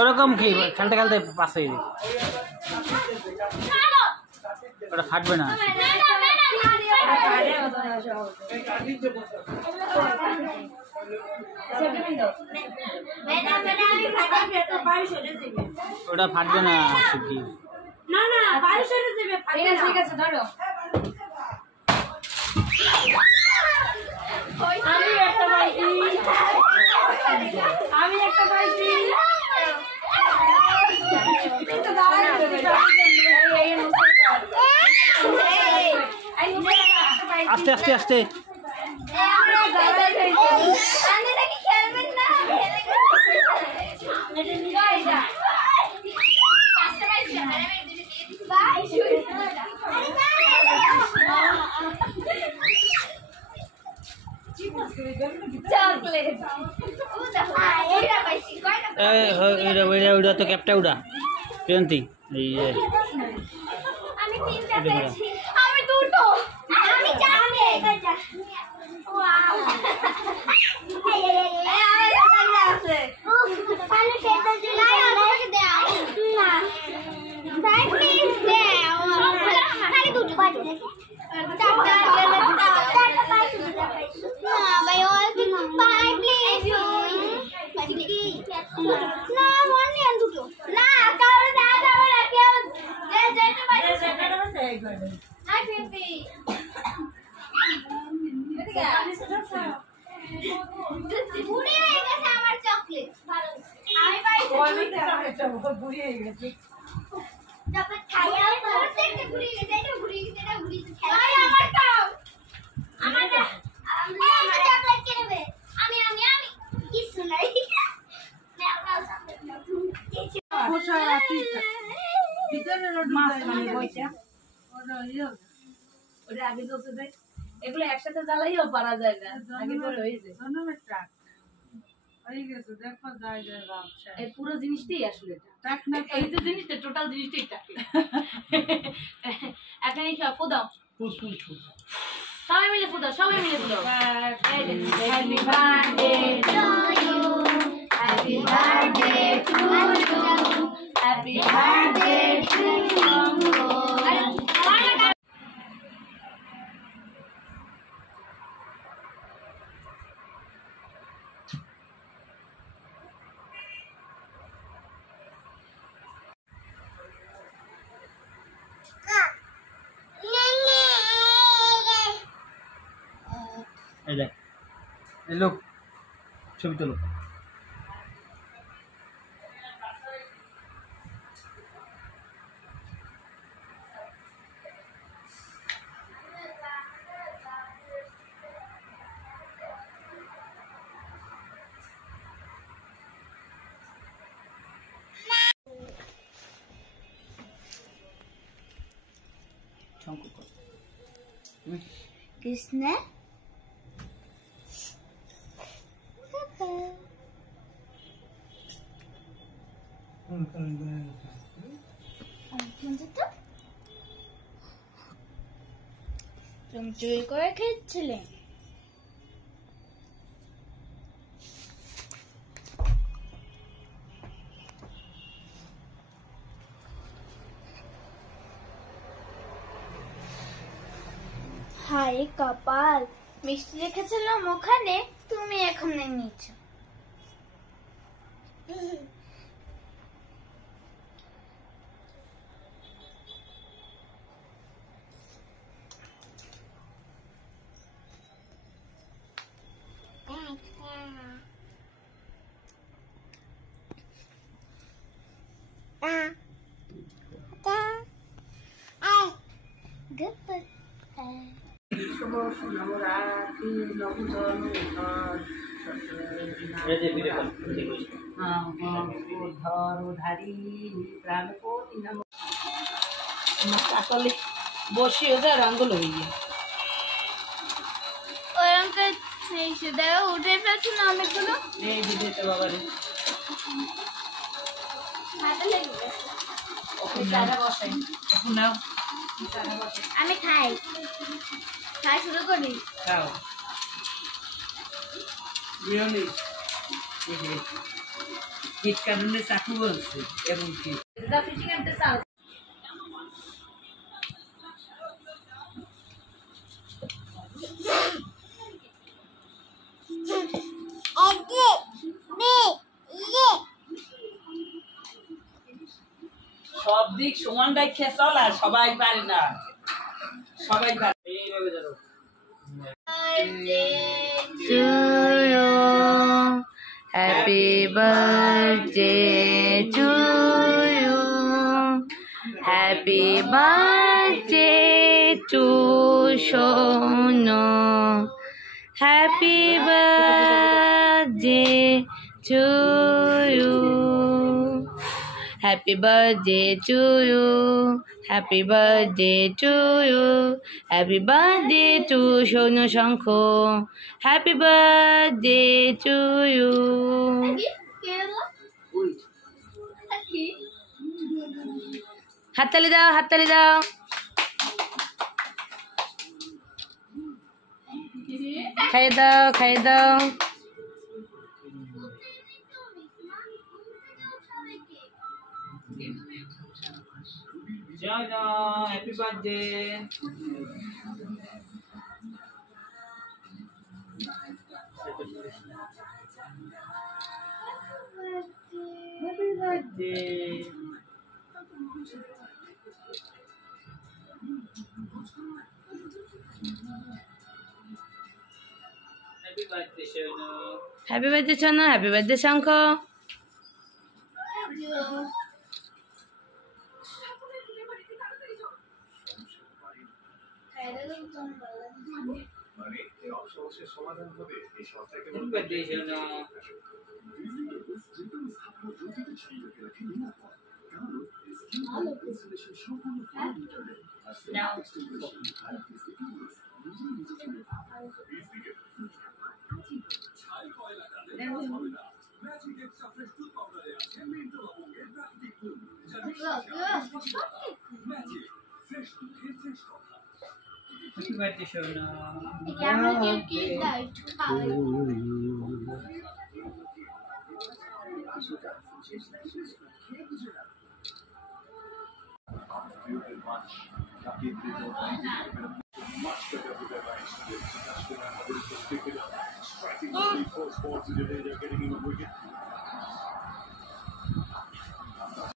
ওরকম কি খেলতে খেলতে পাশে ওটা ফাটবে না। ওটা ফাটবে না শিবজি। না না বাইরে সরে যাবে। ঠিক আছে ধরো। আমি একটা পাইছি। তো দাঁড়াই আস্তে আস্তে আস্তে উড়া তো ক্যাপটা উড়া প্রিয়ন্তি আমি দুটো আমি চারটে এগুলো একসাথে জ্বালাইও পারা যায় না আগে পরে হয়ে যায় এই পুরো জিনিসটাই আসলে এই যে জিনিসটা টোটাল জিনিসটাই টাকে এখন এই ফুদাও সবাই মিলে ফুদাও happy birthday to you happy birthday to you happy birthday to you লোক ছবি তোলো कृष्ण तुम चुरी करे खेलছিলে হায় কপাল মিষ্টি রেখেছিলাম ওখানে তুমি এখানে নিয়েছো বসে রঙ্গল হয়ে গিয়ে উঠে ফেলছি না অনেকগুলো আমি খাই খাই শুরু করি কিট কাটনে চাকু বলছে এবং কি সব দিক সমান রাখে চলা সবাই পারে না সবাই পারে এইভাবে ধরো। to you. Happy birthday to you. Happy birthday to Shono. Happy birthday to you. Happy birthday to you. Happy birthday to you. Happy birthday to Shono Shanko. Happy birthday to you. হাততালি দাও হাততালি দাও খাইয়ে দাও খাইয়ে দাও Joy happy birthday. Happy birthday. Happy birthday Sonu. Happy birthday সোনা happy birthday Shankha happy birthday Sonu. Happy birthday Sonu. Striking the 3-4 spots in the day, they're getting in a wicket.